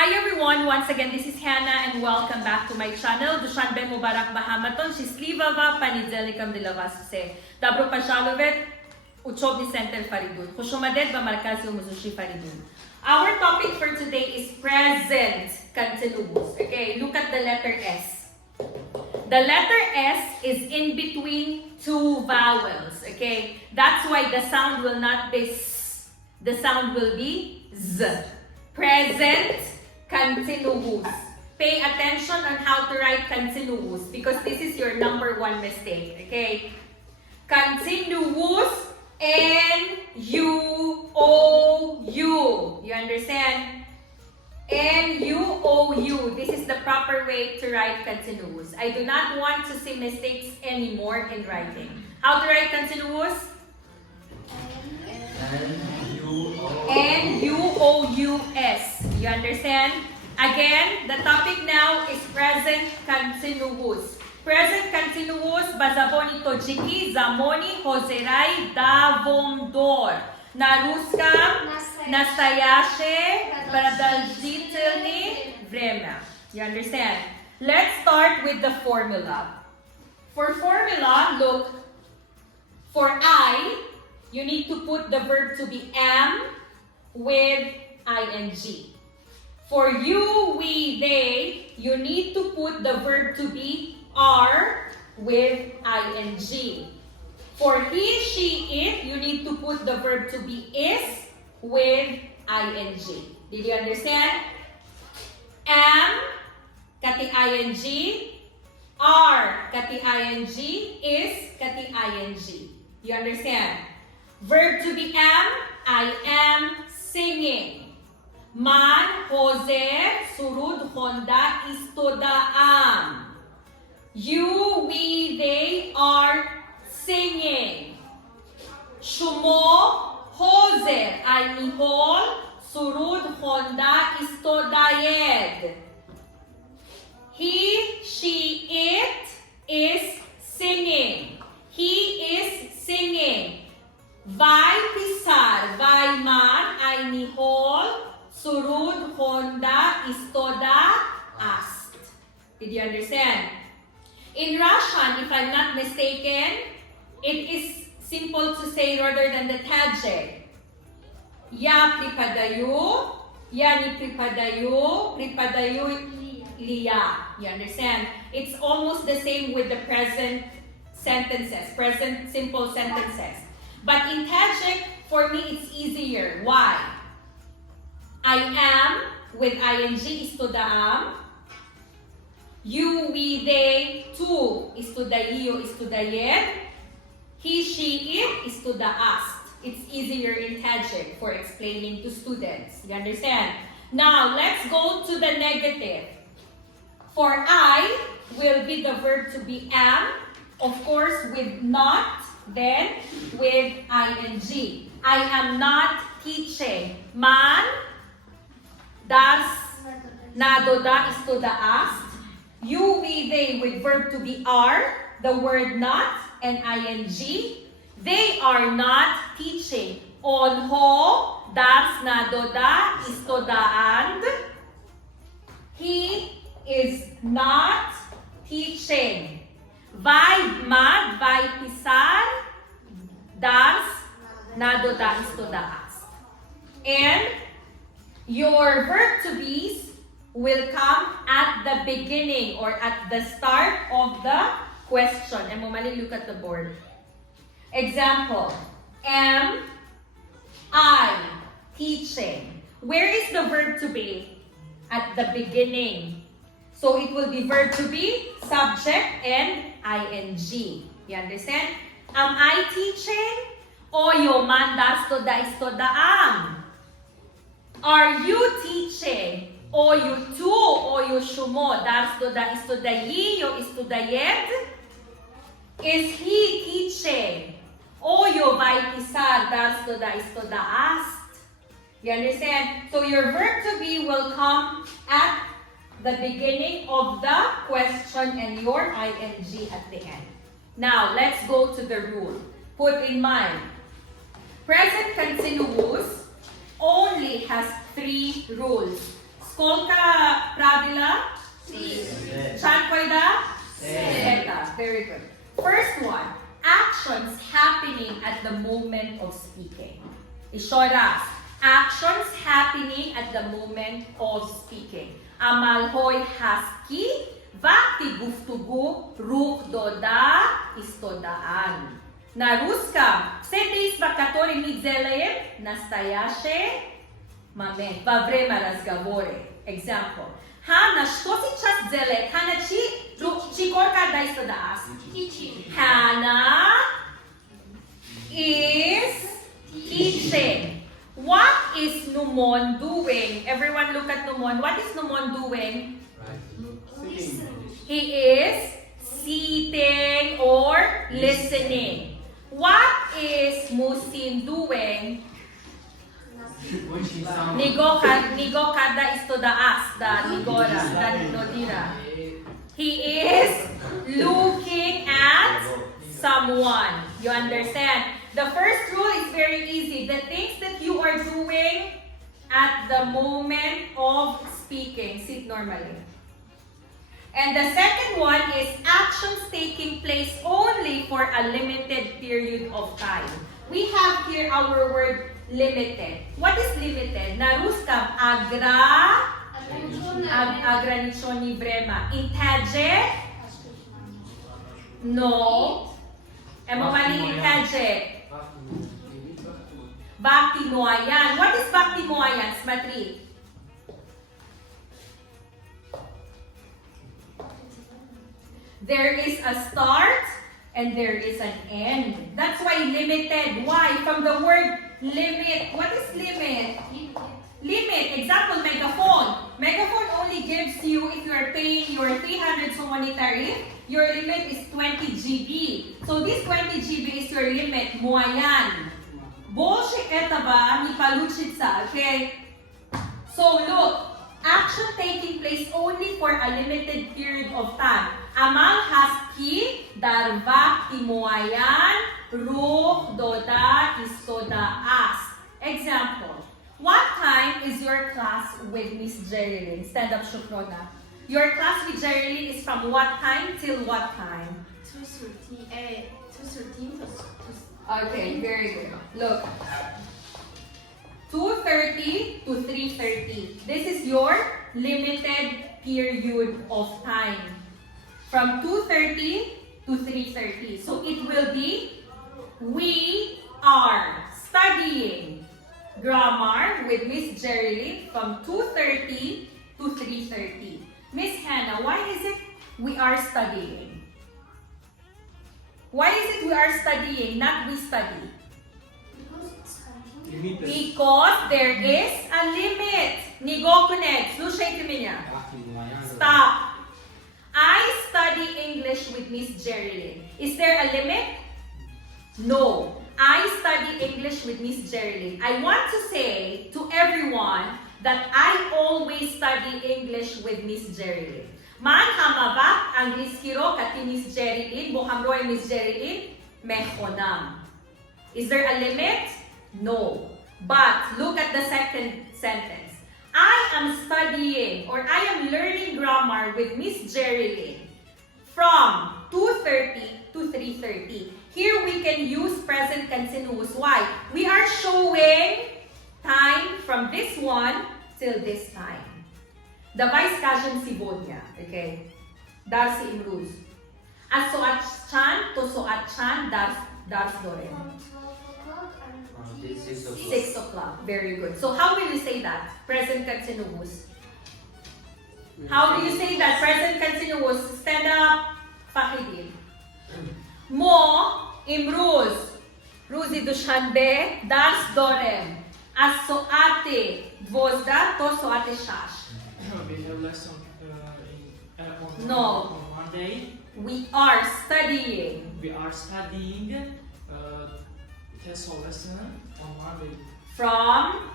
Hi everyone, once again this is Hannah and welcome back to my channel. Dushanbe Mubarak Bahamaton, Счастливого понедельником для вас все. Добро пожаловать в Учебный центр Faridun. Хушумадет ба Маркази Faridun. Our topic for today is present continuous. Okay, look at the letter S. The letter S is in between two vowels. Okay, that's why the sound will not be S. The sound will be Z. Present continuous. Pay attention on how to write continuous because this is your number one mistake. Okay? Continuous, N-U-O-U. You understand? N-U-O-U. This is the proper way to write continuous. I do not want to see mistakes anymore in writing. How to write continuous? N-U-O-U-S. You understand? Again, the topic now is present continuous. Present continuous, Zamoni Zamoni ҳозираи, давомдор. На русском Настоящее, продолженное, время. You understand? Let's start with the formula. For formula, look, for I, you need to put the verb to be am with ing. For you, we, they, you need to put the verb to be are with ing. For he, she, it, you need to put the verb to be is with ing. Did you understand? Am, kati ing, are, kati ing, is, kati ing. You understand? Verb to be am, I am singing. Man, Jose, surud, honda, istoda, am. You, we, they are singing. Shumo, Jose, almihol, surud, honda, istodayed. He, she, it is singing. He is singing. Vai pisar, vai man, almihol, surud, honda, istoda, ast. Did you understand? In Russian, if I'm not mistaken, it is simple to say rather than the tadje. Я преподаю, я не преподаю, преподаю Lia. You understand? It's almost the same with the present sentences, present simple sentences. But in Tajik, for me, it's easier. Why? I am with ing is to the am. You, we, they, to is to the iyo, is to the yed. He, she, it is to the ast. It's easier in Tajik for explaining to students. You understand? Now, let's go to the negative. For I will be the verb to be am, of course with not, then with ing. I am not teaching. Man, das, nadoda is to the ast. You, we, they with verb to be are, the word not, and ing. They are not teaching. On ho, das, nadoda is to the and. He is not teaching. Vai mag, vai pisar, das, nadoda is to the ast. And your verb to be's will come at the beginning or at the start of the question. And Momali, look at the board. Example, am I teaching? Where is the verb to be? At the beginning. So it will be verb to be, subject, and ing. You understand? Am I teaching? O yo man das to da isto da am. Are you teaching? O you tu, o you shumo das to da isto da yi, yo isto da yed? Is he teaching? O yo vai pisar das to da isto da ast. You understand? So your verb to be will come at the beginning of the question and your ing at the end. Now, let's go to the rule. Put in mind, present continuous only has 3 rules. Сколько правила? Чанкойда? Сета. Very good. First one, actions happening at the moment of speaking. Еще раз. Actions happening at the moment of speaking. Amalhoy haski, vakti guftugu, рух дода, истодaan. На русском все действия, которые мы делаем, настоящее момент, во время разговора. Example. Ханна, что сейчас делает? Ханна, чикорка да истодаас? Hannah is teaching. What is Numon doing? Everyone look at Numon. What is Numon doing? He is sitting or listening. What is Musin doing? Nigo kada istodaas da nigora da nodira. He is looking at someone. You understand? The first rule is very easy. The things that you are doing at the moment of speaking, sit normally. And the second one is actions taking place only for a limited period of time. We have here our word limited. What is limited? Na ruskam ограниченное время. Integer? No. Emomali integer. Bakti moayan. What is bakti moayan? Smatri. There is a start and there is an end. That's why limited. Why? From the word limit. What is limit? Limit. Example, megaphone. Megaphone only gives you, if you are paying your 300 Zamoni tariff, your limit is 20 GB. So this 20 GB is your limit. Moayan. Больше этого не получится. Okay? So look. Action taking place only for a limited period of time. Amal haski darvak timoayan ruh doda isoda as. Example. What time is your class with Miss Jerilyn? Stand up, Shukrona. Your class with Jerilyn is from what time till what time? 2:13. Okay, very good. Look. 2:30 to 3:30. This is your limited period of time. From 2:30 to 3:30. So it will be, we are studying grammar with Miss Jerilyn from 2:30 to 3:30. Miss Hannah, why is it we are studying? Why is it we are studying, not we study? Because there is a limit. Nigo connect. Слушайте меня. Stop. I study English with Miss Jerilyn. Is there a limit? No. I study English with Miss Jerilyn. I want to say to everyone that I always study English with Miss Jerilyn. Man hamavak Angliskiro kati Miss Jerilyn, bohamroy Miss Jerilyn, mechonam. Is there a limit? No. But look at the second sentence. I am studying or I am learning grammar with Miss Jerilyn from 2:30 to 3:30. Here we can use present continuous. Why? We are showing time from this one till this time. Давай скажем сегодня, okay? Дарси имруз. А соаччан то соаччан дарс дорем. 6 o'clock. Very good. So how will you say that? Present continuous. How do you say that? Present continuous. Stand up. Faridun. Mo imruz. Ruzi Dushanbe. Dars dorem. Asoate dvozda to soate shash. We have lesson No. on Monday. We are studying. We are studying TESOL lesson on Monday From?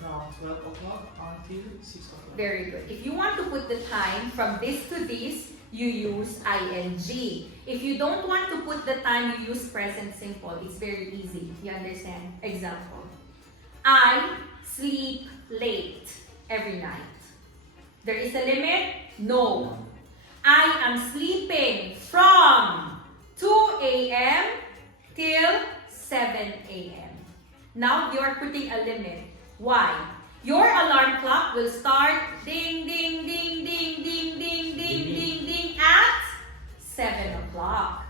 from 12 o'clock until 6 o'clock. Very good. If you want to put the time from this to this, you use ing. If you don't want to put the time, you use present simple. It's very easy. You understand? Example. I sleep late every night. There is a limit? No. I am sleeping from 2 a.m. till 7 a.m. Now you are putting a limit. Why? Your alarm clock will start ding, ding, ding, ding, ding, ding, ding, ding, ding at 7 o'clock.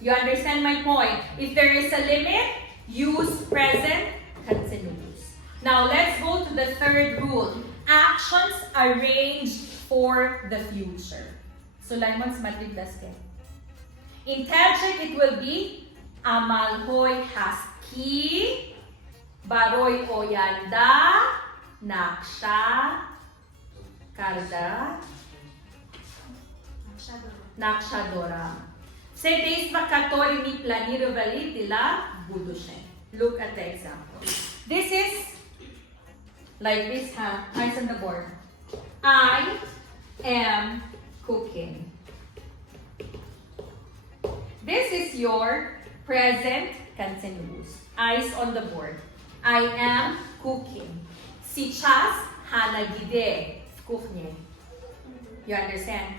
You understand my point? If there is a limit, use present continuous. Now let's go to the third rule. Actions arranged for the future. So Laymon's matrigdas ke. In Tajik, it will be Amalhoy haski, Baroy oyanda, Naksha, Karda, Nakshadora. Se действия, которые ми планировали, тила будущее. Look at the example. This is like this, hands on the board. I am cooking. This is your present continuous. Eyes on the board. I am cooking. Сейчас Ханна гиде в кухне. You understand?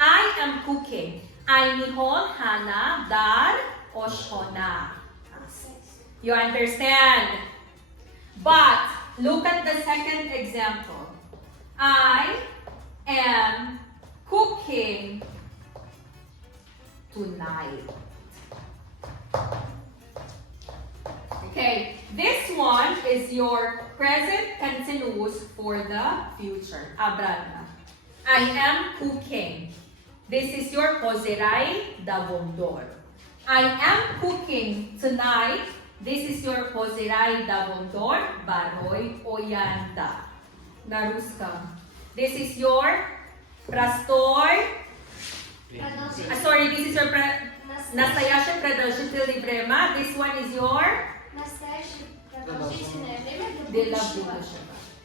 I am cooking. Aynihon Hana dar oshona. You understand? But look at the second example. I am cooking tonight. Okay, this one is your present continuous for the future. Abradna. I am cooking. This is your ҳозираи, давомдор. I am cooking tonight. This is your ҳозираи, давомдор, барои оянда. На русском. This is your простой. Sorry, this is your настоящее продолжительное время. This one is your Настоящее продолжительное время для будущего.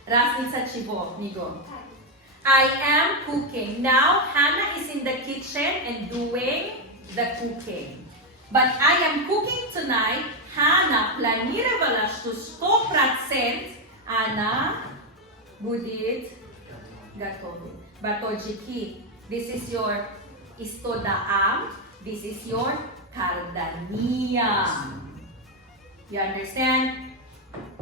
Разница чего, Миго? I am cooking. Now, Hannah is in the kitchen and doing the cooking. But I am cooking tonight. Hannah планировала, что 100% она будет готовить. Батоджики. This is your истодаам. This is your карданиям. You understand?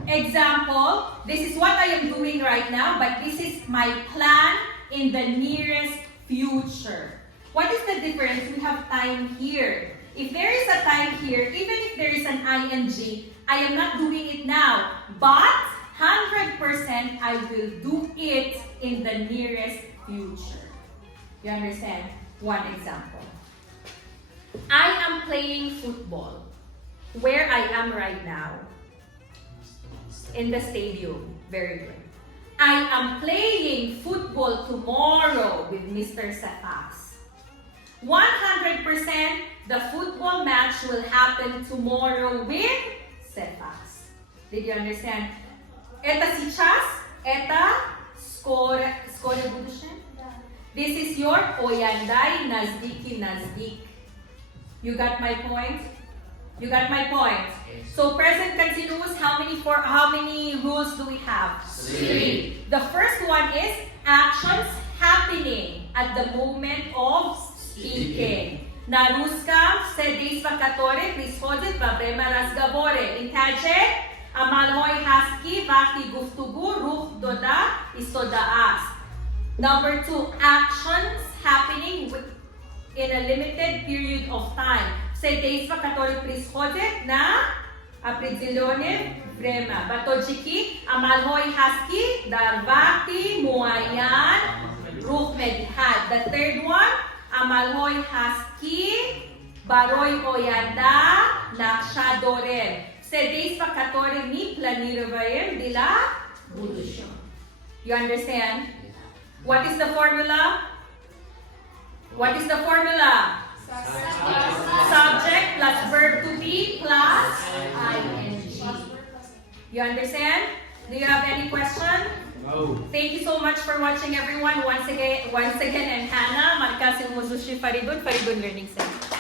Example, this is what I am doing right now, but this is my plan in the nearest future. What is the difference? We have time here. If there is a time here, even if there is an ing, I am not doing it now, but 100% I will do it in the nearest future. You understand? One example. I am playing football. Where I am right now. In the stadium. Very good. I am playing football tomorrow with Mr. Safas. 100% the football match will happen tomorrow with Safas. Did you understand? Это сейчас, это скоро будущее. This is your ояндай, наздики, наздик. You got my point? You got my point? So present continuous, how many rules do we have? 3. The first one is actions happening at the moment of speaking. На русском все действия, которые происходят во время разговора. In Tajik, амалхой хаски, вахти гуфтугу, рух дода и содаас. Number 2, actions happening in a limited period of time. Все действия, которые происходят на определенное время. Батоджики, амалхой хаски, дарвахти, муаян, рух медихад. The third one, амалхой хаски, барой оянда, накшадорем. Все действия, которые мы планируем для будущего. You understand? What is the formula? What is the formula? Subject plus verb to be plus ing. You understand? Do you have any question? No. Thank you so much for watching, everyone. Once again, I'm Hannah, Marкази Faridun, Faridun Learning Center.